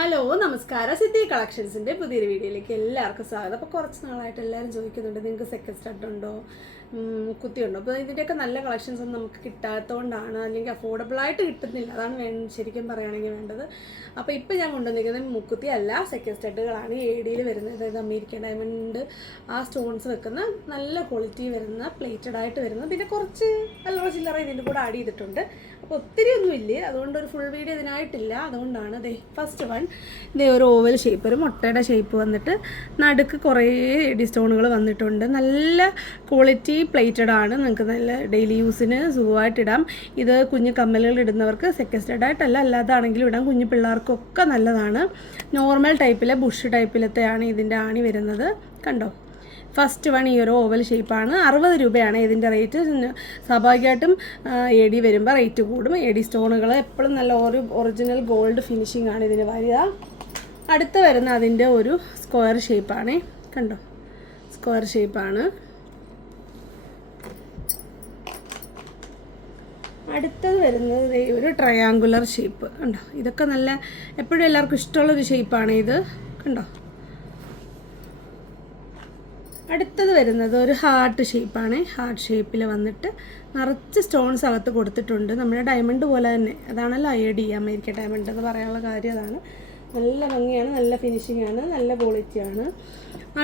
Hello നമസ്കാരം. City കളക്ഷൻസിൻ്റെ പുതിയൊരു വീഡിയോയിലേക്ക് എല്ലാവർക്കും സ്വാഗതം. അപ്പോൾ കുറച്ച് നാളായിട്ട് എല്ലാവരും ചോദിക്കുന്നുണ്ട് നിങ്ങൾക്ക് സെക്കൻഡ് സ്റ്റഡ് ഉണ്ടോ, കുത്തിയുണ്ടോ. അപ്പോൾ ഇതിൻ്റെയൊക്കെ നല്ല കളക്ഷൻസ് ഒന്നും നമുക്ക് കിട്ടാത്തതുകൊണ്ടാണ്, അല്ലെങ്കിൽ അഫോർഡബിളായിട്ട് കിട്ടുന്നില്ല. അതാണ് ശരിക്കും പറയുകയാണെങ്കിൽ വേണ്ടത്. അപ്പോൾ ഇപ്പോൾ ഞാൻ കൊണ്ടുവന്നിരിക്കുന്നത് മുക്കുത്തി അല്ല, സെക്കൻഡ് സ്റ്റഡുകളാണ്. AD വരുന്നത്, അതായത് അമേരിക്കൻ ഡയമണ്ട് ആ സ്റ്റോൺസ് വെക്കുന്ന നല്ല ക്വാളിറ്റി വരുന്ന പ്ലേറ്റഡ് ആയിട്ട് വരുന്ന, പിന്നെ കുറച്ച് അല്ലറ ചില്ലറ ഇതിൻ്റെ കൂടെ ആഡ് ചെയ്തിട്ടുണ്ട്. അപ്പോൾ ഒത്തിരി ഒന്നുമില്ല, അതുകൊണ്ട് ഒരു ഫുൾ വീഡിയോ ഇതിനായിട്ടില്ല. അതുകൊണ്ടാണ് ഫസ്റ്റ് വൺ ഒരു ഓവൽ ഷേപ്പ്, ഒരു മുട്ടയുടെ ഷേപ്പ് വന്നിട്ട് നടുക്ക് കുറേ AD സ്റ്റോണുകൾ വന്നിട്ടുണ്ട്. നല്ല ക്വാളിറ്റി പ്ലേറ്റഡ് ആണ്, നിങ്ങൾക്ക് നല്ല ഡെയിലി യൂസിന് സുഖമായിട്ടിടാം. ഇത് കുഞ്ഞു കമ്മലുകൾ ഇടുന്നവർക്ക് സെക്കൻഡ് സ്റ്റഡായിട്ടല്ല, അല്ലാതാണെങ്കിലും ഇടാം. കുഞ്ഞു പിള്ളേർക്കൊക്കെ നല്ലതാണ്. നോർമൽ ടൈപ്പിലെ ബുഷ് ടൈപ്പിലത്തെയാണ് ഇതിൻ്റെ ആണി വരുന്നത്. കണ്ടോ, ഫസ്റ്റ് വൺ ഈ ഒരു ഓവൽ ഷേപ്പാണ്. 60 രൂപയാണ് ഇതിൻ്റെ റേറ്റ്. സ്വാഭാവികമായിട്ടും AD വരുമ്പോൾ റേറ്റ് കൂടും. AD സ്റ്റോണുകൾ എപ്പോഴും നല്ല ഒറിജിനൽ ഗോൾഡ് ഫിനിഷിംഗ് ആണ് ഇതിന് വരിക. അടുത്ത് വരുന്ന അതിൻ്റെ ഒരു സ്ക്വയർ ഷേപ്പാണ്. കണ്ടോ, സ്ക്വയർ ഷേപ്പാണ്. അടുത്തത് വരുന്നത് ഒരു ട്രയാങ്കുലർ ഷേപ്പ്. കണ്ടോ, ഇതൊക്കെ നല്ല എപ്പോഴും എല്ലാവർക്കും ഇഷ്ടമുള്ളൊരു ഷേപ്പാണ് ഇത്. കണ്ടോ, അടുത്തത് വരുന്നത് ഒരു ഹാർട്ട് ഷേപ്പാണ്. ഹാർട്ട് ഷേപ്പിൽ വന്നിട്ട് നിറച്ച് സ്റ്റോൺസ് അകത്ത് കൊടുത്തിട്ടുണ്ട്, നമ്മുടെ ഡയമണ്ട് പോലെ തന്നെ. അതാണല്ലോ AD, അമേരിക്കൻ ഡയമണ്ട് എന്ന് പറയാനുള്ള കാര്യം അതാണ്. നല്ല ഭംഗിയാണ്, നല്ല ഫിനിഷിംഗ് ആണ്, നല്ല ക്വാളിറ്റിയാണ്.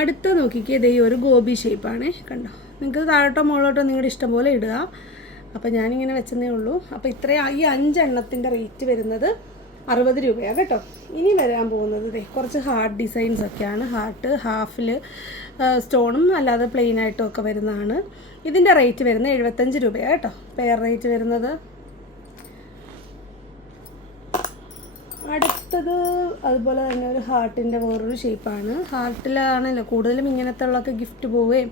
അടുത്ത് നോക്കിക്കേ, ഇതേ ഒരു ഗോബി ഷേപ്പാണ്. കണ്ടോ, നിങ്ങൾക്ക് താഴോട്ടോ മുകളിലോട്ടോ നിങ്ങളുടെ ഇഷ്ടം പോലെ ഇടുക. അപ്പോൾ ഞാനിങ്ങനെ വെച്ചതേ ഉള്ളൂ. അപ്പോൾ ഇത്രയും ഈ 5 എണ്ണത്തിൻ്റെ റേറ്റ് വരുന്നത് 60 രൂപയാണ് കേട്ടോ. ഇനി വരാൻ പോകുന്നത് കുറച്ച് ഹാർട്ട് ഡിസൈൻസ് ഒക്കെയാണ്. ഹാർട്ട് ഹാഫിൽ സ്റ്റോണും അല്ലാതെ പ്ലെയിൻ ആയിട്ടും ഒക്കെ വരുന്നതാണ്. ഇതിൻ്റെ റേറ്റ് വരുന്നത് 75 രൂപയാണ് കേട്ടോ, പെയർ റേറ്റ് വരുന്നത്. അടുത്തത് അതുപോലെ തന്നെ ഒരു ഹാർട്ടിൻ്റെ വേറൊരു ഷേപ്പാണ്. ഹാർട്ടിലാണല്ലോ കൂടുതലും ഇങ്ങനത്തെ ഉള്ളതൊക്കെ ഗിഫ്റ്റ് പോവുകയും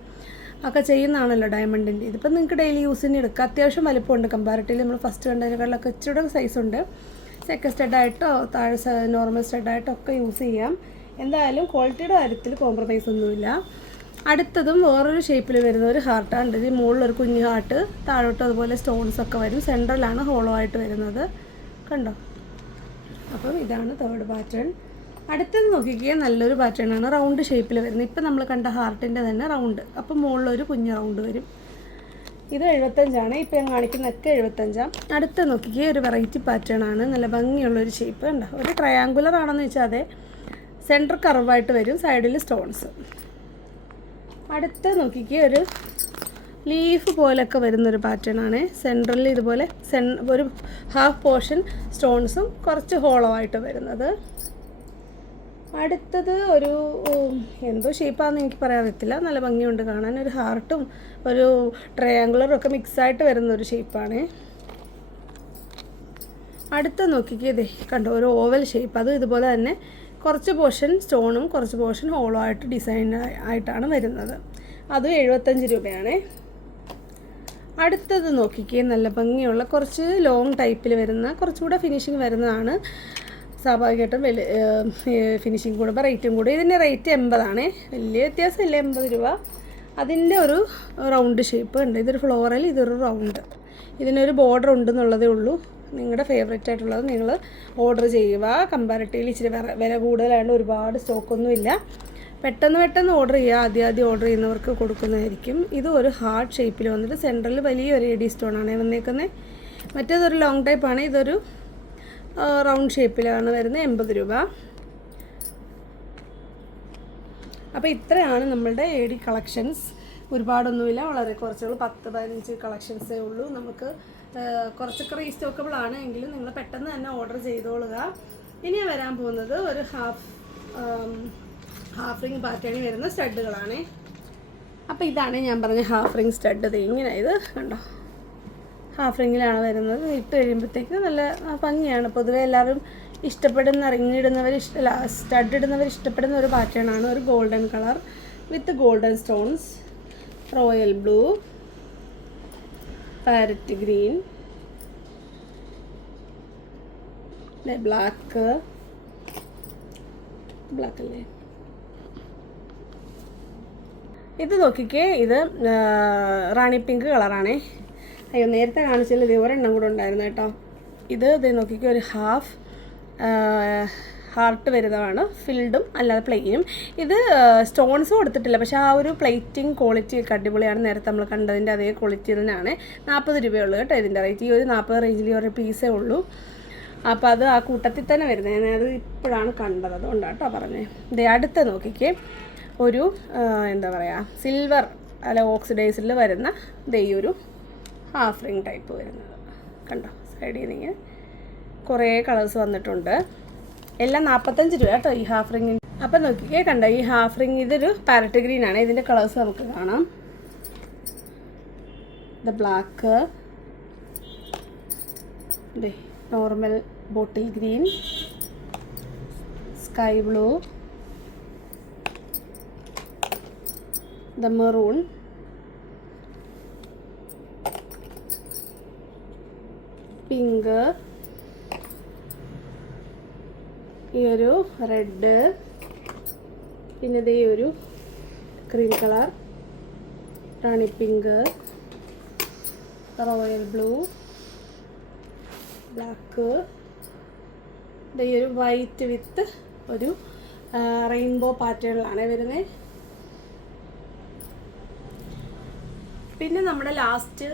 ഒക്കെ ചെയ്യുന്നതാണല്ലോ ഡയമണ്ടിൻ്റെ. ഇതിപ്പോൾ നിങ്ങൾക്ക് ഡെയിലി യൂസിന് എടുക്കാം. അത്യാവശ്യം വലിപ്പമുണ്ട്, കമ്പാരിറ്റീവ്ലി നമ്മൾ ഫസ്റ്റ് കണ്ടതിനേക്കാളൊക്കെ ഇച്ചിരി സൈസുണ്ട്. സെക്കൻഡ് സ്റ്റഡായിട്ടോ താഴെ നോർമൽ സ്റ്റഡായിട്ടോ ഒക്കെ യൂസ് ചെയ്യാം. എന്തായാലും ക്വാളിറ്റിയുടെ കാര്യത്തിൽ കോംപ്രമൈസ് ഒന്നുമില്ല. അടുത്തതും വേറൊരു ഷേപ്പിൽ വരുന്ന ഒരു ഹാർട്ടാണ്. ഇത് മുകളിലൊരു കുഞ്ഞു ഹാർട്ട്, താഴോട്ട് അതുപോലെ സ്റ്റോൺസ് ഒക്കെ വരും. സെൻട്രലാണ് ഹോളോ ആയിട്ട് വരുന്നത്. കണ്ടോ, അപ്പം ഇതാണ് തേർഡ് പാറ്റേൺ. അടുത്തത് നോക്കിക്കുക, നല്ലൊരു പാറ്റേൺ ആണ്, റൗണ്ട് ഷേപ്പിൽ വരുന്നത്. ഇപ്പം നമ്മൾ കണ്ട ഹാർട്ടിൻ്റെ തന്നെ റൗണ്ട്, അപ്പം മുകളിലൊരു കുഞ്ഞു റൗണ്ട് വരും. ഇത് 75ആണ്. ഇപ്പം ഞാൻ കാണിക്കുന്നതൊക്കെ 75. അടുത്ത നോക്കിക്കുക, ഒരു വെറൈറ്റി പാറ്റേൺ ആണ്, നല്ല ഭംഗിയുള്ളൊരു ഷേപ്പ്. കണ്ടോ, ഒരു ട്രയാങ്കുലർ ആണെന്ന് വെച്ചാൽ അതെ, സെൻറ്റർ കർവായിട്ട് വരും, സൈഡിൽ സ്റ്റോൺസ്. അടുത്ത നോക്കിക്കുക, ഒരു ലീഫ് പോലൊക്കെ വരുന്നൊരു പാറ്റേൺ ആണ്. സെൻട്രലിൽ ഇതുപോലെ ഒരു ഹാഫ് പോർഷൻ സ്റ്റോൺസും കുറച്ച് ഹോളോ ആയിട്ട് വരുന്നത്. അടുത്തത് ഒരു എന്തോ ഷേപ്പാണെന്ന് എനിക്ക് പറയാൻ പറ്റില്ല, നല്ല ഭംഗിയുണ്ട് കാണാൻ. ഒരു ഹാർട്ടും ഒരു ട്രയാങ്കുലറും ഒക്കെ മിക്സായിട്ട് വരുന്നൊരു ഷേപ്പാണ്. അടുത്ത നോക്കിക്കേ, കണ്ടോ, ഒരു ഓവൽ ഷേപ്പ്. അതും ഇതുപോലെ തന്നെ കുറച്ച് പോർഷൻ സ്റ്റോണും കുറച്ച് പോർഷൻ ഹോളോ ആയിട്ട് ഡിസൈൻ ആയിട്ടാണ് വരുന്നത്. അതും 75 രൂപയാണ്. അടുത്തത് നോക്കിക്കേ, നല്ല ഭംഗിയുള്ള കുറച്ച് ലോങ് ടൈപ്പിൽ വരുന്ന, കുറച്ചുകൂടെ ഫിനിഷിങ് വരുന്നതാണ്. സ്വാഭാവികമായിട്ടും ഫിനിഷിങ് കൂടുമ്പോൾ റേറ്റും കൂടും. ഇതിൻ്റെ റേറ്റ് 80ആണ്, വലിയ വ്യത്യാസമില്ല, 80 രൂപ. അതിൻ്റെ ഒരു റൗണ്ട് ഷേപ്പ് ഉണ്ട്. ഇതൊരു ഫ്ലോറൽ, ഇതൊരു റൗണ്ട്. ഇതിനൊരു ബോർഡർ ഉണ്ടെന്നുള്ളതേ ഉള്ളൂ. നിങ്ങളുടെ ഫേവറേറ്റ് ആയിട്ടുള്ളത് നിങ്ങൾ ഓർഡർ ചെയ്യുക. കമ്പാരിറ്റീവ്ലി ഇച്ചിരി വില കൂടുതലായതുകൊണ്ട് ഒരുപാട് സ്റ്റോക്കൊന്നുമില്ല. പെട്ടെന്ന് ഓർഡർ ചെയ്യുക. ആദ്യം ഓർഡർ ചെയ്യുന്നവർക്ക് കൊടുക്കുന്നതായിരിക്കും. ഇത് ഒരു ഹാർട്ട് ഷേപ്പിൽ വന്നിട്ട് സെൻട്രലിൽ വലിയൊരു AD സ്റ്റോണാണ് വന്നേക്കുന്നത്. മറ്റേതൊരു ലോങ് ടൈപ്പാണ്, ഇതൊരു റൗണ്ട് ഷേപ്പിലാണ് വരുന്നത്. 80 രൂപ. അപ്പോൾ ഇത്രയാണ് നമ്മളുടെ AD കളക്ഷൻസ്. ഒരുപാടൊന്നുമില്ല, വളരെ കുറച്ചുകൾ, 10-15 കളക്ഷൻസേ ഉള്ളൂ. നമുക്ക് കുറച്ചൊക്കെ റീസ്റ്റോക്കബിൾ ആണ്, എങ്കിലും നിങ്ങൾ പെട്ടെന്ന് തന്നെ ഓർഡർ ചെയ്തോളുക. ഇനി വരാൻ പോകുന്നത് ഒരു ഹാഫ് റിങ് പാറ്റേണിൽ വരുന്ന സ്റ്റഡുകളാണ്. അപ്പോൾ ഇതാണ് ഞാൻ പറഞ്ഞ ഹാഫ് റിങ് സ്റ്റഡ്. ഇങ്ങനെ ഇത് കണ്ടോ, ഹാഫ് റിങ്ങിലാണ് വരുന്നത്. ഇട്ട് കഴിയുമ്പോഴത്തേക്ക് നല്ല ഭംഗിയാണ്. പൊതുവെ എല്ലാവരും ഇഷ്ടപ്പെടുന്ന, റിങ്ങിടുന്നവർ സ്റ്റഡ് ഇടുന്നവർ ഇഷ്ടപ്പെടുന്ന ഒരു പാറ്റേൺ ആണ്. ഒരു ഗോൾഡൻ കളർ വിത്ത് golden stones, royal blue, parrot green, black അല്ലേ. ഇത് നോക്കിക്കേ, ഇത് റാണി പിങ്ക് കളറാണേ. അയ്യോ, നേരത്തെ കാണിച്ചതിൽ ഇത് ഒരെണ്ണം കൂടെ ഉണ്ടായിരുന്നു കേട്ടോ. ഇത് നോക്കിക്കോ, ഒരു ഹാർട്ട് വരുന്നതാണ്, ഫിൽഡും അല്ലാതെ പ്ലെയിനും. ഇത് സ്റ്റോൺസ് കൊടുത്തിട്ടില്ല, പക്ഷേ ആ ഒരു പ്ലേറ്റിംഗ് ക്വാളിറ്റി ഒക്കെ അടിപൊളിയാണ്. നേരത്തെ നമ്മൾ കണ്ടതിൻ്റെ അതേ ക്വാളിറ്റി തന്നെയാണ്. 40 രൂപയുള്ളൂ കേട്ടോ ഇതിൻ്റെ റേറ്റ്. ഈ ഒരു 40 റേഞ്ചിൽ ഒരു പീസേ ഉള്ളൂ. അപ്പോൾ അത് ആ കൂട്ടത്തിൽ തന്നെ വരുന്നത്. ഞാനത് ഇപ്പോഴാണ് കണ്ടത്, അതുകൊണ്ടാണ് കേട്ടോ പറഞ്ഞത്. ഇതേ അടുത്ത നോക്കിക്കേ, ഒരു എന്താ പറയുക, സിൽവർ അല്ല ഓക്സിഡൈസിൽ വരുന്ന ഈ ഒരു ഹാഫ് റിങ് ടൈപ്പ് വരുന്നത് കണ്ടോ. സൈഡിൽ നിന്ന് കുറേ കളേഴ്സ് വന്നിട്ടുണ്ട്. എല്ലാം 45 രൂപ കേട്ടോ ഈ ഹാഫ് റിങ്. അപ്പം നോക്കിക്കേ കണ്ടോ, ഈ ഹാഫ് റിങ് ഇതൊരു പാരറ്റ് ഗ്രീൻ ആണ്. ഇതിൻ്റെ കളേഴ്സ് നമുക്ക് കാണാം. ഇത് ബ്ലാക്ക്, ഇതേ normal bottle green, sky blue, the maroon, pink, ഈ ഒരു റെഡ്, പിന്നെ ഇതേ ഒരു ക്രീം കളർ, റാണി പിങ്ക്, റോയൽ ബ്ലൂ, ബ്ലാക്ക്, ഇതേ ഒരു വൈറ്റ് വിത്ത് ഒരു റെയിൻബോ പാറ്റേണിലാണ് വരുന്നത്. പിന്നെ നമ്മുടെ ലാസ്റ്റ്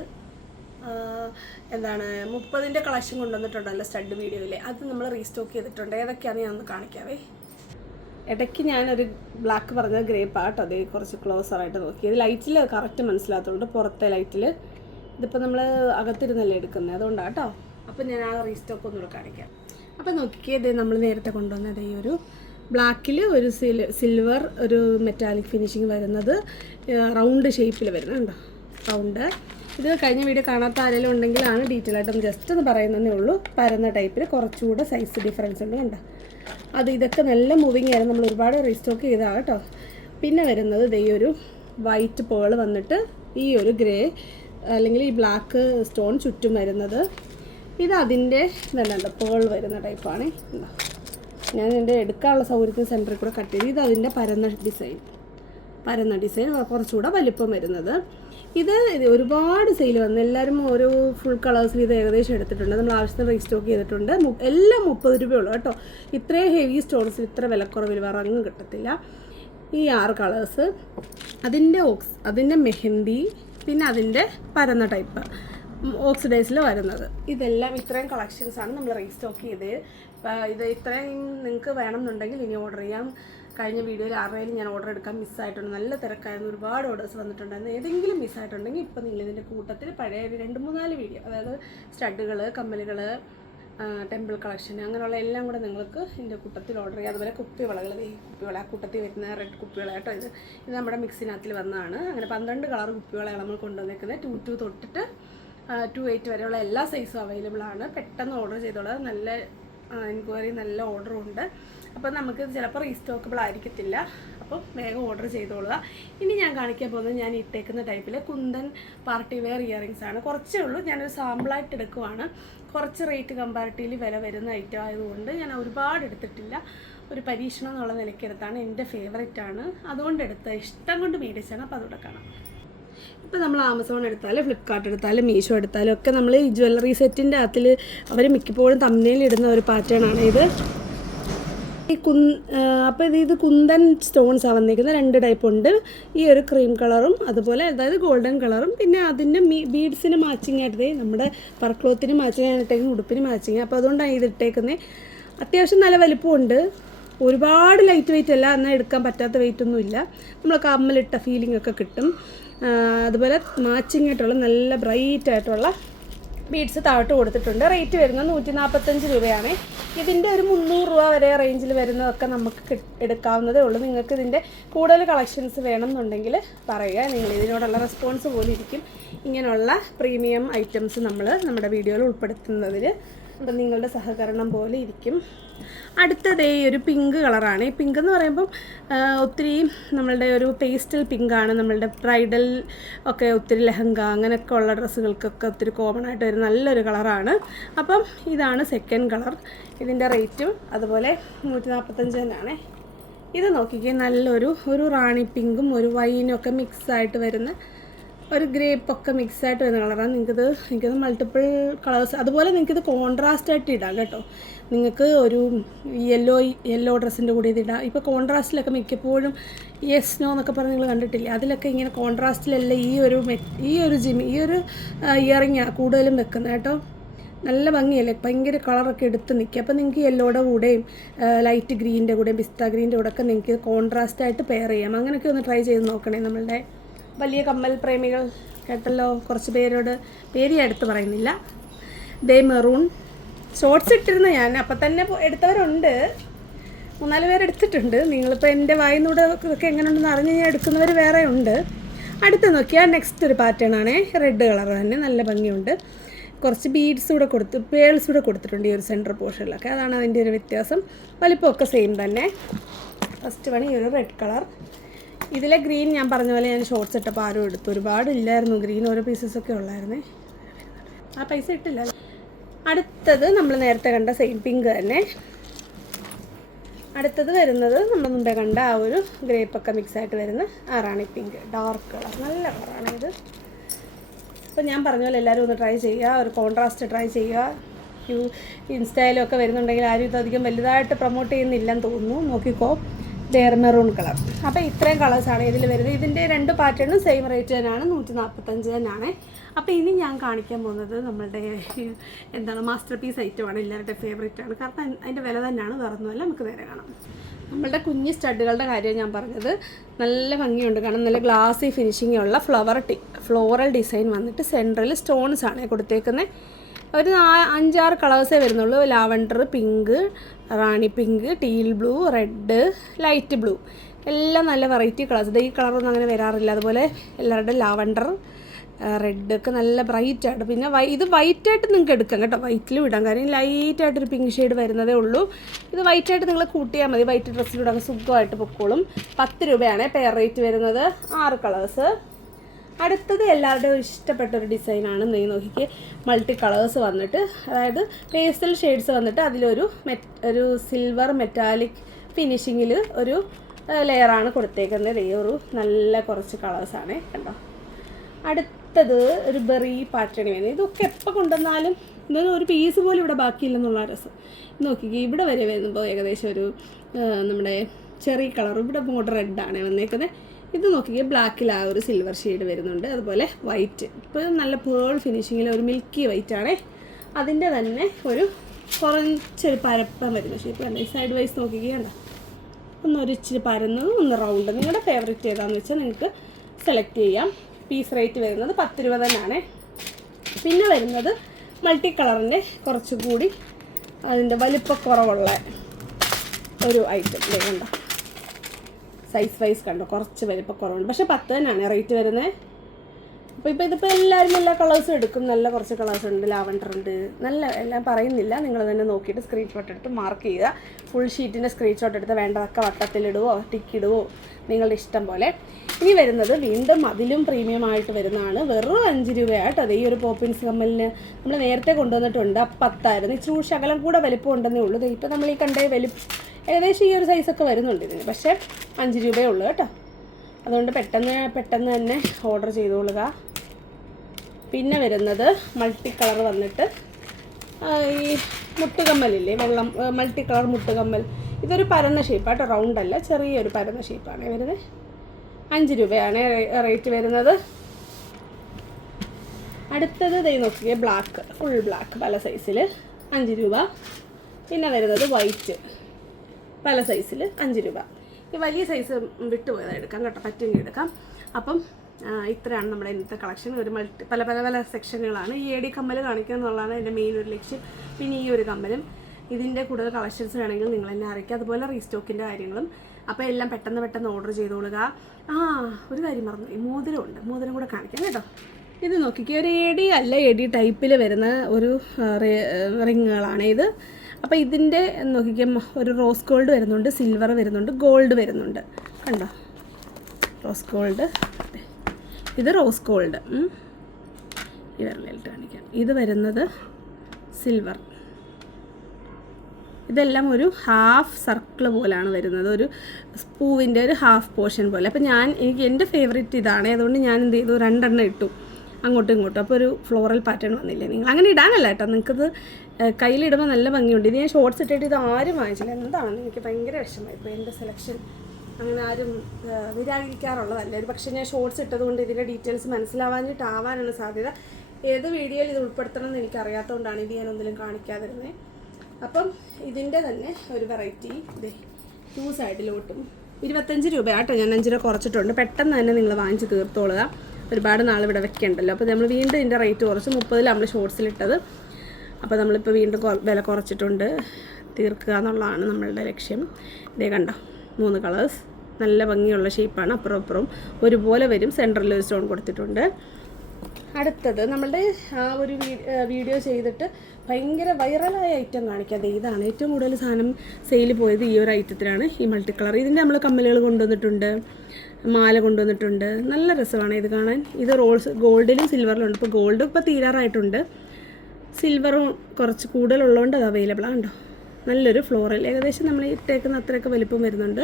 എന്താണ് 30ൻ്റെ കളക്ഷൻ കൊണ്ടുവന്നിട്ടുണ്ടല്ലോ സ്റ്റഡ് വീഡിയോയിൽ, അത് നമ്മൾ റീസ്റ്റോക്ക് ചെയ്തിട്ടുണ്ട്. ഏതൊക്കെയാണെന്ന് ഞാൻ ഒന്ന് കാണിക്കാവേ. ഇടയ്ക്ക് ഞാനൊരു ബ്ലാക്ക് പറഞ്ഞത് ഗ്രേപ്പാണ് കേട്ടോ. അത് കുറച്ച് ക്ലോസറായിട്ട് നോക്കി. ഇത് ലൈറ്റിൽ കറക്റ്റ് മനസ്സിലാത്തതുകൊണ്ട് പുറത്തെ ലൈറ്റിൽ, ഇതിപ്പോൾ നമ്മൾ അകത്തിരുന്നല്ലേ എടുക്കുന്നത്, അതുകൊണ്ടാണ് കേട്ടോ. അപ്പോൾ ഞാൻ ആ റീസ്റ്റോക്ക് ഒന്നുകൂടെ കാണിക്കാം. അപ്പോൾ നോക്കിക്കേ, ഇത് നമ്മൾ നേരത്തെ കൊണ്ടുവന്നത് ഈ ഒരു ബ്ലാക്കിൽ ഒരു സിൽവർ ഒരു മെറ്റാലിക് ഫിനിഷിങ് വരുന്നത്, റൗണ്ട് ഷേപ്പിൽ വരുന്നുണ്ടോ, റൗണ്ട്. ഇത് കഴിഞ്ഞ വീഡിയോ കാണാത്ത ആരെങ്കിലും ഉണ്ടെങ്കിലാണ് ഡീറ്റെയിൽ ആയിട്ടൊന്ന് ജസ്റ്റ് ഒന്ന് പറയുന്നതേ ഉള്ളൂ. പരന്ന ടൈപ്പിൽ കുറച്ചുകൂടെ സൈസ് ഡിഫറൻസ് ഉണ്ട് കണ്ടോ. ഇതൊക്കെ നല്ല മൂവിങ് ആയിരുന്നു, നമ്മൾ ഒരുപാട് റീസ്റ്റോക്ക് ചെയ്തതാണ് കേട്ടോ. പിന്നെ വരുന്നത് ഈ ഒരു വൈറ്റ് പേൾ വന്നിട്ട് ഈ ഒരു ഗ്രേ അല്ലെങ്കിൽ ഈ ബ്ലാക്ക് സ്റ്റോൺ ചുറ്റും വരുന്നത്. ഇത് അതിൻ്റെ ഇതല്ല പേൾ വരുന്ന ടൈപ്പാണ്. ഞാൻ എൻ്റെ എടുക്കാനുള്ള സൗകര്യത്തിന് സെൻറ്ററിൽ കൂടെ കട്ട് ചെയ്ത്, ഇത് അതിൻ്റെ പരന്ന ഡിസൈൻ കുറച്ചുകൂടെ വലിപ്പം വരുന്നത്. ഇത് ഒരുപാട് സെയിൽ വന്നു, എല്ലാവരും ഓരോ ഫുൾ കളേഴ്സിൽ ഇത് ഏകദേശം എടുത്തിട്ടുണ്ട്. നമ്മൾ ആവശ്യത്തിന് റീസ്റ്റോക്ക് ചെയ്തിട്ടുണ്ട്. എല്ലാം 30 രൂപയുള്ളൂ കേട്ടോ. ഇത്രയും ഹെവി സ്റ്റോൺസിൽ ഇത്ര വിലക്കുറവിൽ വേറങ്ങും കിട്ടത്തില്ല. ഈ 6 കളേഴ്സ്, അതിൻ്റെ മെഹന്തി, പിന്നെ അതിൻ്റെ പരന്ന ടൈപ്പ് ഓക്സിഡൈസിൽ വരുന്നത്, ഇതെല്ലാം ഇത്രയും കളക്ഷൻസാണ് നമ്മൾ റീസ്റ്റോക്ക് ചെയ്ത്. ഇത് ഇത്രയും നിങ്ങൾക്ക് വേണമെന്നുണ്ടെങ്കിൽ ഇനി ഓർഡർ ചെയ്യാം. കഴിഞ്ഞ വീഡിയോയിൽ ആരുടെയും ഞാൻ ഓർഡർ എടുക്കാൻ മിസ്സായിട്ടുണ്ട്. നല്ല തിരക്കായിരുന്നു, ഒരുപാട് ഓർഡേഴ്സ് വന്നിട്ടുണ്ടായിരുന്നു. ഏതെങ്കിലും മിസ്സായിട്ടുണ്ടെങ്കിൽ ഇപ്പോൾ നിങ്ങൾ ഇതിൻ്റെ കൂട്ടത്തിൽ പഴയ 2-3-4 വീഡിയോ, അതായത് സ്റ്റഡുകൾ, കമ്മലുകൾ, ടെമ്പിൾ കളക്ഷൻ, അങ്ങനെയുള്ള എല്ലാം കൂടെ നിങ്ങൾക്ക് ഇതിൻ്റെ കൂട്ടത്തിൽ ഓർഡർ ചെയ്യാം. അതുപോലെ കുപ്പിവളകൾ, ഈ കുപ്പിവള ആ കൂട്ടത്തിൽ വരുന്ന റെഡ് കുപ്പിവള കേട്ടോ. ഇത് നമ്മുടെ മിക്സിനകത്തിൽ വന്നതാണ്. അങ്ങനെ 12 കളർ കുപ്പിവളയാണ് നമ്മൾ കൊണ്ടുവന്നിരിക്കുന്നത്. 2 തൊട്ടിട്ട് 2 വരെയുള്ള എല്ലാ സൈസും അവൈലബിൾ ആണ്. പെട്ടെന്ന് ഓർഡർ ചെയ്തോളാം. നല്ല എൻക്വയറി, നല്ല ഓർഡറും ഉണ്ട്. അപ്പോൾ നമുക്ക് ചിലപ്പോൾ റീസ്റ്റോക്കബിൾ ആയിരിക്കത്തില്ല. അപ്പോൾ വേഗം ഓർഡർ ചെയ്തോളുക. ഇനി ഞാൻ കാണിക്കാൻ പോകുന്നത് ഞാൻ ഇട്ടേക്കുന്ന ടൈപ്പിൽ കുന്തൻ പാർട്ടി വെയർ ഇയറിങ്സ് ആണ്. കുറച്ചേ ഉള്ളൂ, ഞാനൊരു സാമ്പിളായിട്ട് എടുക്കുവാണ്. കുറച്ച് റേറ്റ് കമ്പാരിറ്റീവ്ലി വില വരുന്ന ഐറ്റം ആയതുകൊണ്ട് ഞാൻ ഒരുപാട് എടുത്തിട്ടില്ല. ഒരു പരീക്ഷണം എന്നുള്ള നിലയ്ക്ക് എടുത്താണ്. എൻ്റെ ഫേവറേറ്റ് ആണ്, അതുകൊണ്ട് എടുത്ത ഇഷ്ടം കൊണ്ട് മേടിച്ചാണ്. അപ്പോൾ അതുകൂടെ കാണാം. ഇപ്പോൾ നമ്മൾ ആമസോൺ എടുത്താലും ഫ്ലിപ്കാർട്ട് എടുത്താലും മീഷോ എടുത്താലും ഒക്കെ നമ്മൾ ഈ ജ്വല്ലറി സെറ്റിൻ്റെ അകത്തിൽ അവർ മിക്കപ്പോഴും തമ്മിൽ ഇടുന്ന ഒരു പാറ്റേണാണ് ഇത്. അപ്പോൾ ഇത് കുന്തൻ സ്റ്റോൺസാണ് വന്നിരിക്കുന്നത്. 2 ടൈപ്പ് ഉണ്ട്. ഈ ഒരു ക്രീം കളറും അതുപോലെ അതായത് ഗോൾഡൻ കളറും, പിന്നെ അതിൻ്റെ ബീഡ്സിന് മാച്ചിങ് ആയിട്ട് നമ്മുടെ പർക്ലോത്തിന് മാച്ചിങ് ആയിട്ടേക്കും, ഉടുപ്പിന് മാച്ചിങ്. അപ്പോൾ അതുകൊണ്ടാണ് ഇത് ഇട്ടേക്കുന്നത്. അത്യാവശ്യം നല്ല വലിപ്പമുണ്ട്. ഒരുപാട് ലൈറ്റ് വെയിറ്റ് അല്ല, എന്നാൽ എടുക്കാൻ പറ്റാത്ത വെയിറ്റൊന്നും ഇല്ല. നമ്മൾ കമ്മലിട്ട ഫീലിംഗ് ഒക്കെ കിട്ടും. അതുപോലെ മാച്ചിങ് ആയിട്ടുള്ള നല്ല ബ്രൈറ്റ് ആയിട്ടുള്ള ബീഡ്സ് താഴോട്ട് കൊടുത്തിട്ടുണ്ട്. റേറ്റ് വരുന്നത് 145 രൂപയാണ്. ഇതിൻ്റെ ഒരു 300 രൂപ വരെ റേഞ്ചിൽ വരുന്നതൊക്കെ നമുക്ക് എടുക്കാവുന്നതേ ഉള്ളൂ. നിങ്ങൾക്ക് ഇതിൻ്റെ കൂടുതൽ കളക്ഷൻസ് വേണമെന്നുണ്ടെങ്കിൽ പറയുക. നിങ്ങൾ ഇതിനോടുള്ള റെസ്പോൺസ് പോലെ ഇരിക്കും ഇങ്ങനെയുള്ള പ്രീമിയം ഐറ്റംസ് നമ്മൾ നമ്മുടെ വീഡിയോയിൽ ഉൾപ്പെടുത്തുന്നതിൽ. അപ്പം നിങ്ങളുടെ സഹകരണം പോലെ ഇരിക്കും. അടുത്തത് ഈ ഒരു പിങ്ക് കളറാണ്. ഈ പിങ്ക് എന്ന് പറയുമ്പം ഒത്തിരി നമ്മളുടെ ഒരു പേസ്റ്റൽ പിങ്കാണ്. നമ്മളുടെ ബ്രൈഡൽ ഒക്കെ ഒത്തിരി ലെഹങ്ക അങ്ങനെയൊക്കെ ഉള്ള ഡ്രസ്സുകൾക്കൊക്കെ ഒത്തിരി കോമൺ ആയിട്ട് വരുന്ന നല്ലൊരു കളറാണ്. അപ്പം ഇതാണ് സെക്കൻഡ് കളർ. ഇതിൻ്റെ റേറ്റും അതുപോലെ 145 തന്നെയാണ്. ഇത് നോക്കിക്കേ, നല്ലൊരു റാണി പിങ്കും ഒരു വൈനും ഒക്കെ മിക്സായിട്ട് വരുന്ന ഒരു ഗ്രേപ്പൊക്കെ മിക്സായിട്ട് വരുന്ന കളറാണ്. നിങ്ങൾക്കിത് മൾട്ടിപ്പിൾ കളേഴ്സ്, അതുപോലെ നിങ്ങൾക്കിത് കോൺട്രാസ്റ്റ് ആയിട്ട് ഇടാം കേട്ടോ. നിങ്ങൾക്ക് ഒരു യെല്ലോ ഡ്രസ്സിൻ്റെ കൂടെ ഇതിടാം. ഇപ്പോൾ കോൺട്രാസ്റ്റിലൊക്കെ മിക്കപ്പോഴും യെസ് നോ എന്നൊക്കെ പറഞ്ഞ് നിങ്ങൾ കണ്ടിട്ടില്ലേ, അതിലൊക്കെ ഇങ്ങനെ കോൺട്രാസ്റ്റിലല്ല ഈ ഒരു ഇയറിങ്ങാണ് കൂടുതലും വെക്കുന്നത് കേട്ടോ. നല്ല ഭംഗിയല്ലേ, ഭയങ്കര കളറൊക്കെ എടുത്ത് നിൽക്കുക. അപ്പോൾ നിങ്ങൾക്ക് യെല്ലോയുടെ കൂടെയും ലൈറ്റ് ഗ്രീൻ്റെ കൂടെയും പിസ്ത ഗ്രീൻ്റെ കൂടെ ഒക്കെ നിങ്ങൾക്ക് കോൺട്രാസ്റ്റായിട്ട് പെയർ ചെയ്യാം. അങ്ങനെയൊക്കെ ഒന്ന് ട്രൈ ചെയ്ത് നോക്കണേ. നമ്മളുടെ വലിയ കമ്മൽ പ്രേമികൾ കേട്ടല്ലോ, കുറച്ച് പേരോട് പേര് ഞാൻ എടുത്ത് പറയുന്നില്ല. മെറൂൺ ഷോർട്ട്സ് ഇട്ടിരുന്ന ഞാൻ അപ്പം തന്നെ എടുത്തവരുണ്ട്, 3-4 പേര് എടുത്തിട്ടുണ്ട്. നിങ്ങളിപ്പോൾ എൻ്റെ വായിന്നൂടെ ഒക്കെ എങ്ങനെയുണ്ടെന്ന് അറിഞ്ഞ് ഞാൻ എടുക്കുന്നവർ വേറെ ഉണ്ട്. അടുത്ത് നോക്കിയാൽ നെക്സ്റ്റ് ഒരു പാറ്റേൺ ആണ്, റെഡ് കളർ തന്നെ, നല്ല ഭംഗിയുണ്ട്. കുറച്ച് ബീഡ്സ് കൂടെ പേൾസ് കൂടെ കൊടുത്തിട്ടുണ്ട് ഈ ഒരു സെൻറ്റർ പോർഷനിലൊക്കെ. അതാണ് അതിൻ്റെ ഒരു വ്യത്യാസം. വലിപ്പമൊക്കെ സെയിം തന്നെ. ഫസ്റ്റ് വൺ ഈ ഒരു റെഡ് കളർ. ഇതിലെ ഗ്രീൻ ഞാൻ പറഞ്ഞ പോലെ ഞാൻ ഷോർട്ട്സ് ഇട്ടപ്പോൾ ആരും എടുത്തു, ഒരുപാടില്ലായിരുന്നു ഗ്രീൻ, ഓരോ പീസസൊക്കെ ഉള്ളായിരുന്നേ. ആ പൈസ ഇട്ടില്ല. അടുത്തത് നമ്മൾ നേരത്തെ കണ്ട സെയിം പിങ്ക് തന്നെ. അടുത്തത് വരുന്നത് നമ്മൾ മുമ്പേ കണ്ട ആ ഒരു ഗ്രേപ്പൊക്കെ മിക്സായിട്ട് വരുന്ന റാണി പിങ്ക്, ഡാർക്ക് കളർ, നല്ല കളറാണ് ഇത്. അപ്പോൾ ഞാൻ പറഞ്ഞ പോലെ എല്ലാവരും ഒന്ന് ട്രൈ ചെയ്യുക, ഒരു കോൺട്രാസ്റ്റ് ട്രൈ ചെയ്യുക. ഇൻസ്റ്റയിലൊക്കെ വരുന്നുണ്ടെങ്കിൽ ആരും ഇതധികം വലുതായിട്ട് പ്രൊമോട്ട് ചെയ്യുന്നില്ലെന്ന് തോന്നുന്നു, നോക്കിക്കോ. Maroon colour. അപ്പോൾ ഇത്രയും കളേഴ്സാണ് ഇതിൽ വരുന്നത്. ഇതിൻ്റെ 2 പാറ്റേണും സെയിം റേറ്റ് തന്നെയാണ്, 145 തന്നെയാണ്. അപ്പോൾ ഇനി ഞാൻ കാണിക്കാൻ പോകുന്നത് നമ്മളുടെ മാസ്റ്റർ പീസ് ഐറ്റമാണ്, എല്ലാവരുടെയും ഫേവറേറ്റ് ആണ്. കാരണം അതിൻ്റെ വില തന്നെയാണ്, വേറൊന്നുമല്ല. നമുക്ക് നേരെ കാണാം. നമ്മളുടെ കുഞ്ഞ് സ്റ്റഡുകളുടെ കാര്യം ഞാൻ പറഞ്ഞത്. നല്ല ഭംഗിയുണ്ട് കാരണം, നല്ല ഗ്ലാസി ഫിനിഷിംഗ് ഉള്ള ഫ്ലോറൽ ഡിസൈൻ വന്നിട്ട് സെൻട്രൽ സ്റ്റോൺസ് ആണ് കൊടുത്തേക്കുന്നത്. ഒരു 5-6 കളേഴ്സേ വരുന്നുള്ളൂ. Lavender, pink, rani pink, teal blue, red, light blue, എല്ലാം നല്ല വെറൈറ്റി കളേഴ്സ്. ഈ കളറൊന്നും അങ്ങനെ വരാറില്ല. അതുപോലെ എല്ലാവരുടെയും ലാവൻഡർ, റെഡ് ഒക്കെ നല്ല ബ്രൈറ്റായിട്ട്. പിന്നെ ഇത് വൈറ്റായിട്ട് നിങ്ങൾക്ക് എടുക്കാം കേട്ടോ, വൈറ്റിലും ഇടാം. കാര്യം ലൈറ്റായിട്ടൊരു പിങ്ക് ഷെയ്ഡ് വരുന്നതേ ഉള്ളൂ. ഇത് വൈറ്റായിട്ട് നിങ്ങൾ കൂട്ടിയാൽ മതി, വൈറ്റ് ഡ്രസ്സിലൂടെ സുഖമായിട്ട് പൊക്കോളും. 10 രൂപയാണ് പെയർ റേറ്റ് വരുന്നത്, 6 കളേഴ്സ്. അടുത്തത് എല്ലാവരുടെയും ഇഷ്ടപ്പെട്ടൊരു ഡിസൈനാണ്. നോക്കിക്ക്, മൾട്ടി കളേഴ്സ് വന്നിട്ട്, അതായത് പേസ്റ്റൽ ഷെയ്ഡ്സ് വന്നിട്ട് അതിലൊരു സിൽവർ മെറ്റാലിക് ഫിനിഷിങ്ങിൽ ഒരു ലെയറാണ് കൊടുത്തേക്കുന്നത്. ഈ ഒരു നല്ല കുറച്ച് കളേഴ്സാണ് കണ്ടോ. അടുത്തത് ഒരു ബെറി പാറ്റേൺ വരുന്നത്. ഇതൊക്കെ എപ്പോൾ കൊണ്ടുവന്നാലും ഇതൊരു പീസ് പോലും ഇവിടെ ബാക്കിയില്ലെന്നുള്ള രസം. നോക്കിക്കേ, ഇവിടെ വരെ വരുമ്പോൾ ഏകദേശം ഒരു നമ്മുടെ ചെറിയ കളർ, ഇവിടെ മോഡ് റെഡാണ് വന്നേക്കുന്നത്. ഇത് നോക്കിക്കേ, ബ്ലാക്കിൽ ആ ഒരു സിൽവർ ഷെയ്ഡ് വരുന്നുണ്ട്. അതുപോലെ വൈറ്റ്, ഇപ്പോൾ നല്ല പേൾ ഫിനിഷിങ്ങിൽ ഒരു മിൽക്കി വൈറ്റാണ്. അതിൻ്റെ തന്നെ ഒരു കുറച്ചൊരു പരപ്പം വരുന്ന ഷേപ്പ് കണ്ടോ. ഈ സൈഡ് വൈസ് നോക്കിക്കേണ്ട, ഒന്നൊരു ഇച്ചിരി പരന്നതും ഒന്ന് റൗണ്ട്. നിങ്ങളുടെ ഫേവറേറ്റ് ഏതാണെന്ന് വെച്ചാൽ നിങ്ങൾക്ക് സെലക്ട് ചെയ്യാം. പീസ് റേറ്റ് വരുന്നത് 10 രൂപ തന്നെയാണ്. പിന്നെ വരുന്നത് മൾട്ടി കളറിൻ്റെ കുറച്ചുകൂടി അതിൻ്റെ വലിപ്പക്കുറവുള്ള ഒരു ഐറ്റം കണ്ടോ. സൈസ് വൈസ് കണ്ടോ, കുറച്ച് വലിപ്പക്കുറവുണ്ട്. പക്ഷേ 10 തന്നെയാണ് റേറ്റ് വരുന്നത്. അപ്പോൾ ഇതിപ്പോൾ എല്ലാവരും എല്ലാ കളേഴ്സും എടുക്കും. നല്ല കുറച്ച് കളേഴ്സ് ഉണ്ട്, ലാവൻഡർ ഉണ്ട്, നല്ല എല്ലാം പറയുന്നില്ല. നിങ്ങൾ തന്നെ നോക്കിയിട്ട് സ്ക്രീൻഷോട്ട് എടുത്ത് മാർക്ക് ചെയ്യുക. ഫുൾ ഷീറ്റിൻ്റെ സ്ക്രീൻഷോട്ട് എടുത്ത് വേണ്ടതൊക്കെ വട്ടത്തിലിടുവോ ടിക്കിടുവോ നിങ്ങളുടെ ഇഷ്ടം പോലെ. ഇനി വരുന്നത് വീണ്ടും അതിലും പ്രീമിയം ആയിട്ട് വരുന്നതാണ്. വെറും 5 രൂപയായിട്ട്. അത് ഈ ഒരു പോപ്പിൻസ് കമ്മലിന് നമ്മൾ നേരത്തെ കൊണ്ടുവന്നിട്ടുണ്ട്, 10 ഇച്ചിരി ശകലം കൂടെ വലിപ്പം ഉണ്ടെന്നേ ഉള്ളൂ. ഇപ്പോൾ നമ്മൾ ഈ കണ്ടേ ഏകദേശം ഈ ഒരു സൈസൊക്കെ വരുന്നുണ്ട് ഇതിന്. പക്ഷേ 5 രൂപയേ ഉള്ളൂ കേട്ടോ. അതുകൊണ്ട് പെട്ടെന്ന് തന്നെ ഓർഡർ ചെയ്തോളുക. പിന്നെ വരുന്നത് മൾട്ടി കളർ വന്നിട്ട് ഈ മുട്ടുകമ്മലില്ലേ, മൾട്ടി കളർ മുട്ടുകമ്മൽ. ഇതൊരു പരന്ന ഷേപ്പാട്ടോ, റൗണ്ട് അല്ല, ചെറിയൊരു പരന്ന ഷേപ്പാണ് വരുന്നത്. 5 രൂപയാണ് റേറ്റ് വരുന്നത്. അടുത്തത് നോക്കിയേ, ബ്ലാക്ക്, ഫുൾ ബ്ലാക്ക് പല സൈസിൽ 5 രൂപ. പിന്നെ വരുന്നത് വൈറ്റ് പല സൈസിൽ 5 രൂപ. ഈ വലിയ സൈസ് വിട്ടുപോയത് എടുക്കാം കേട്ടോ, പറ്റുമെങ്കിൽ എടുക്കാം. അപ്പം ഇത്രയാണ് നമ്മുടെ ഇന്നത്തെ കളക്ഷൻ. ഒരു പല സെക്ഷനുകളാണ്. ഈ AD കമ്മൽ കാണിക്കുക എന്നുള്ളതാണ് എൻ്റെ മെയിൻ ഒരു ലക്ഷ്യം. പിന്നെ ഈ ഒരു കമ്മലും ഇതിൻ്റെ കൂടുതൽ കളക്ഷൻസ് വേണമെങ്കിൽ നിങ്ങൾ എന്നെ അറിയിക്കുക. അതുപോലെ റീസ്റ്റോക്കിൻ്റെ കാര്യങ്ങളും. അപ്പോൾ എല്ലാം പെട്ടെന്ന് ഓർഡർ ചെയ്തോളുക. ഒരു കാര്യം മറന്നു, മോതിരമുണ്ട്, മോതിരം കൂടെ കാണിക്കാം കേട്ടോ. ഇത് നോക്കിക്കുക, ഒരു AD അല്ല, AD ടൈപ്പിൽ വരുന്ന ഒരു റിങ്ങുകളാണ് ഇത്. അപ്പോൾ ഇതിൻ്റെ നോക്കിക്കുക, ഒരു റോസ് ഗോൾഡ് വരുന്നുണ്ട്, സിൽവർ വരുന്നുണ്ട്, ഗോൾഡ് വരുന്നുണ്ട്. കണ്ടോ, റോസ് ഗോൾഡ്. ഇത് റോസ് ഗോൾഡ്, ഈ വിരലിട്ട് കാണിക്കാം. ഇത് വരുന്നത് സിൽവർ. ഇതെല്ലാം ഒരു ഹാഫ് സർക്കിൾ പോലെയാണ് വരുന്നത്, ഒരു പൂവിൻ്റെ ഒരു ഹാഫ് പോർഷൻ പോലെ. അപ്പോൾ എനിക്ക് എൻ്റെ ഫേവറേറ്റ് ഇതാണ്, അതുകൊണ്ട് ഞാൻ എന്ത് ചെയ്തു, 2 എണ്ണം ഇട്ടു അങ്ങോട്ടും ഇങ്ങോട്ടും. അപ്പോൾ ഒരു ഫ്ലോറൽ പാറ്റേൺ വന്നില്ലേ. നിങ്ങൾ അങ്ങനെ ഇടാനല്ല കേട്ടോ, നിങ്ങൾക്കത് കയ്യിലിടുമ്പോൾ നല്ല ഭംഗിയുണ്ട്. ഇത് ഞാൻ ഷോർട്ട്സ് ഇട്ടിട്ട് ഇത് ആരും വാങ്ങിച്ചില്ല, എന്താണെന്ന് എനിക്ക് ഭയങ്കര വിഷമമായി. ഇപ്പോൾ എൻ്റെ സെലക്ഷൻ അങ്ങനെ ആരും നിരാകരിക്കാറുള്ളതല്ല. ഒരു പക്ഷേ ഞാൻ ഷോർട്ട്സ് ഇട്ടതുകൊണ്ട് ഇതിൻ്റെ ഡീറ്റെയിൽസ് മനസ്സിലാവാനാണ് സാധ്യത. ഏത് വീഡിയോയിൽ ഇത് ഉൾപ്പെടുത്തണം എന്ന് എനിക്കറിയാത്തതുകൊണ്ടാണ് ഇത് ഞാൻ ഒന്നിലും കാണിക്കാതിരുന്നത്. അപ്പം ഇതിൻ്റെ തന്നെ ഒരു വെറൈറ്റി ഇതേ 2 സൈഡിലോട്ടും 25 രൂപ ആട്ടോ, ഞാൻ 5 രൂപ കുറച്ചിട്ടുണ്ട്. പെട്ടെന്ന് തന്നെ നിങ്ങൾ വാങ്ങിച്ച് തീർത്തോളുക, ഒരുപാട് നാൾ ഇവിടെ വെക്കണ്ടല്ലോ. അപ്പോൾ നമ്മൾ വീണ്ടും ഇതിൻ്റെ റേറ്റ് കുറച്ച് 30 നമ്മൾ ഷോർട്സിലിട്ടത്. അപ്പോൾ നമ്മളിപ്പോൾ വീണ്ടും വില കുറച്ചിട്ടുണ്ട്, തീർക്കുക എന്നുള്ളതാണ് നമ്മളുടെ ലക്ഷ്യം. ഇതേ കണ്ടോ 3 കളേഴ്സ്, നല്ല ഭംഗിയുള്ള ഷേപ്പാണ്, അപ്പുറം അപ്പുറം ഒരുപോലെ വരും. സെൻറ്ററിൽ ഒരു സ്റ്റോൺ കൊടുത്തിട്ടുണ്ട്. അടുത്തത് നമ്മളുടെ ആ ഒരു വീഡിയോ ചെയ്തിട്ട് ഭയങ്കര വൈറലായ ഐറ്റം കാണിക്കാതെ ഇതാണ് ഏറ്റവും കൂടുതൽ സാധനം സെയിൽ പോയത്. ഈ ഒരു ഐറ്റത്തിലാണ്, ഈ മൾട്ടി കളർ. ഇതിൻ്റെ നമ്മൾ കമ്മലുകൾ കൊണ്ടുവന്നിട്ടുണ്ട്, മാല കൊണ്ടുവന്നിട്ടുണ്ട്, നല്ല രസമാണ് ഇത് കാണാൻ. ഇത് ഗോൾഡിലും സിൽവറിലും ഉണ്ട്. ഇപ്പോൾ ഗോൾഡ് ഇപ്പോൾ തീരാറായിട്ടുണ്ട്, സിൽവറും കുറച്ച് കൂടുതലുള്ളതുകൊണ്ട് അത് അവൈലബിൾ ആണ് കേട്ടോ. നല്ലൊരു ഫ്ലോറൽ, ഏകദേശം നമ്മൾ ഇട്ടേക്കുന്ന അത്രയൊക്കെ വലിപ്പം വരുന്നുണ്ട്,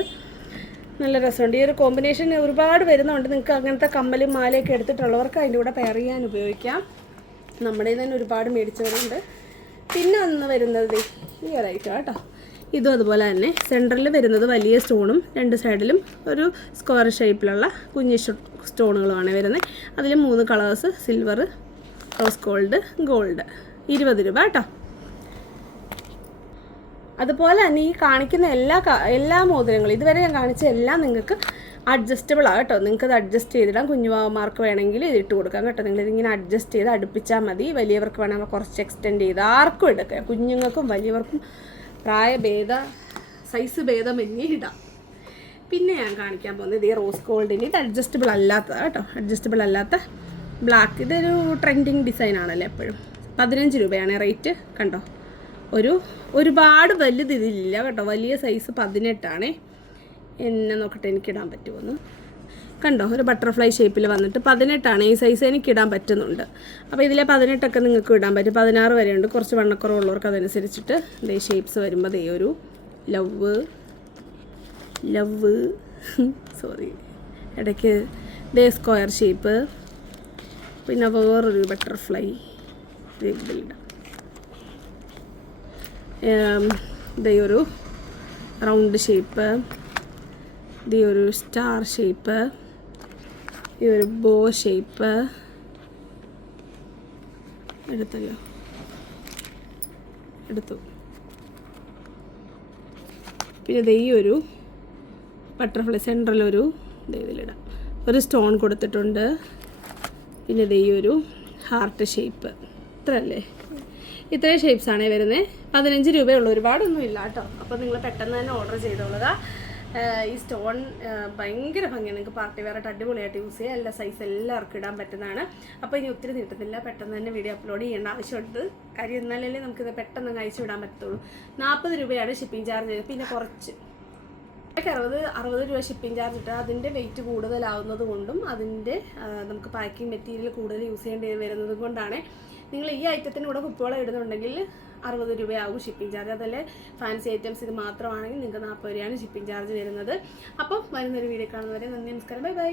നല്ല രസമുണ്ട്. ഈ ഒരു കോമ്പിനേഷൻ ഒരുപാട് വരുന്നുണ്ട്. നിങ്ങൾക്ക് അങ്ങനത്തെ കമ്മലും മാലയൊക്കെ എടുത്തിട്ടുള്ളവർക്ക് അതിൻ്റെ കൂടെ പെയർ ചെയ്യാൻ ഉപയോഗിക്കാം. നമ്മുടെ തന്നെ ഒരുപാട് മേടിച്ചവരുണ്ട്. പിന്നെ ഒന്ന് വരുന്നത് ഈ ഒരു ഐറ്റം കേട്ടോ. ഇതും അതുപോലെ തന്നെ സെൻറ്ററിൽ വരുന്നത് വലിയ സ്റ്റോണും 2 സൈഡിലും ഒരു സ്ക്വയർ ഷേപ്പിലുള്ള കുഞ്ഞി സ്റ്റോണുകളുമാണ് വരുന്നത്. അതിൽ 3 കളേഴ്സ്, സിൽവർ, റോസ് ഗോൾഡ്, 20 രൂപ കേട്ടോ. അതുപോലെ തന്നെ ഈ കാണിക്കുന്ന എല്ലാ മോതിരങ്ങളും ഇതുവരെ ഞാൻ കാണിച്ച എല്ലാം നിങ്ങൾക്ക് അഡ്ജസ്റ്റബിൾ ആണ് കേട്ടോ. നിങ്ങൾക്കത് അഡ്ജസ്റ്റ് ചെയ്തിടാം. കുഞ്ഞുമാർക്ക് വേണമെങ്കിൽ ഇതിട്ട് കൊടുക്കാം കേട്ടോ. നിങ്ങളിതിങ്ങനെ അഡ്ജസ്റ്റ് ചെയ്ത് അടുപ്പിച്ചാൽ മതി. വലിയവർക്ക് വേണമെങ്കിൽ കുറച്ച് എക്സ്റ്റെൻഡ് ചെയ്ത് ആർക്കും എടുക്കാം, കുഞ്ഞുങ്ങൾക്കും വലിയവർക്കും സൈസ് ഭേദമന്യേ ഇടാം. പിന്നെ ഞാൻ കാണിക്കാൻ പോകുന്നത് ഈ റോസ് ഗോൾഡിൻ്റെ, ഇത് അഡ്ജസ്റ്റബിൾ അല്ലാത്തതാണ് കേട്ടോ, അഡ്ജസ്റ്റബിൾ അല്ലാത്ത ബ്ലാക്ക്. ഇതൊരു ട്രെൻഡിങ് ഡിസൈൻ ആണല്ലോ എപ്പോഴും. 15 രൂപയാണ് റേറ്റ്. കണ്ടോ, ഒരുപാട് വലുത് ഇതിലില്ല കേട്ടോ, വലിയ സൈസ് 18 എന്നെ നോക്കട്ടെ എനിക്കിടാൻ പറ്റുമെന്ന്. കണ്ടോ, ഒരു ബട്ടർഫ്ലൈ ഷേപ്പിൽ വന്നിട്ട് 18 ഈ സൈസ് എനിക്കിടാൻ പറ്റുന്നുണ്ട്. അപ്പോൾ ഇതിലെ 18 നിങ്ങൾക്ക് ഇടാൻ പറ്റും. 16 വരെയുണ്ട്. കുറച്ച് വണ്ണക്കുറവുള്ളവർക്ക് അതനുസരിച്ചിട്ട് ഇതേ ഷേപ്സ് വരുമ്പോൾ ദേ ഒരു ലവ് സോറി ഇടയ്ക്ക് ദേ സ്ക്വയർ ഷേപ്പ്, പിന്നെ വേറൊരു ബട്ടർഫ്ലൈ ഇതിലിടാം. ഇതേ ഒരു റൗണ്ട് ഷേപ്പ്, ഇതേ ഒരു സ്റ്റാർ ഷേപ്പ്, ഈ ഒരു ബോ ഷേപ്പ് എടുത്തു. പിന്നെ ഇതേ ഈ ഒരു ബട്ടർഫ്ലൈ സെൻട്രലൊരു ഇതിലിടാം, ഒരു സ്റ്റോൺ കൊടുത്തിട്ടുണ്ട്. പിന്നെ ഇതേ ഈ ഒരു ഹാർട്ട് ഷേപ്പ്. ഇത്രയും ഷേപ്സാണ് വരുന്നത്. 15 രൂപയുള്ളൂ, ഒരുപാടൊന്നും ഇല്ല കേട്ടോ. അപ്പോൾ നിങ്ങൾ പെട്ടെന്ന് തന്നെ ഓർഡർ ചെയ്തോളുക. ഈ സ്റ്റോൺ ഭയങ്കര ഭംഗിയാണ്, നിങ്ങൾക്ക് പാർട്ടി വെയറായിട്ട് അടിപൊളിയായിട്ട് യൂസ് ചെയ്യാം. എല്ലാ സൈസ് എല്ലാവർക്കും ഇടാൻ പറ്റുന്നതാണ്. അപ്പോൾ ഇനി ഒത്തിരി നീട്ടുന്നില്ല, പെട്ടെന്ന് തന്നെ വീഡിയോ അപ്ലോഡ് ചെയ്യേണ്ട ആവശ്യമുണ്ട്. കാര്യം എന്നാലല്ലേ നമുക്കിത് പെട്ടെന്ന് അയച്ചു വിടാൻ പറ്റത്തുള്ളൂ. 40 രൂപയാണ് ഷിപ്പിംഗ് ചാർജ്. പിന്നെ കുറച്ച് 60 രൂപ ഷിപ്പിംഗ് ചാർജ് ഇട്ടാൽ അതിൻ്റെ വെയിറ്റ് കൂടുതലാവുന്നത് കൊണ്ടും അതിൻ്റെ നമുക്ക് പാക്കിംഗ് മെറ്റീരിയൽ കൂടുതൽ യൂസ് ചെയ്യേണ്ടി വരുന്നത് കൊണ്ടാണ്. നിങ്ങൾ ഈ ഐറ്റത്തിന് കൂടെ കുപ്പിവള ഇടുന്നുണ്ടെങ്കിൽ 60 രൂപയാകും ഷിപ്പിംഗ് ചാർജ്. അതല്ലേ ഫാൻസി ഐറ്റംസ് ഇത് മാത്രമാണെങ്കിൽ നിങ്ങൾക്ക് 40 രൂപയാണ് ഷിപ്പിംഗ് ചാർജ് വരുന്നത്. അപ്പം വരുന്നൊരു വീഡിയോ കാണുന്നവരെ നന്ദി, നമസ്കാരം, ബൈ ബൈ.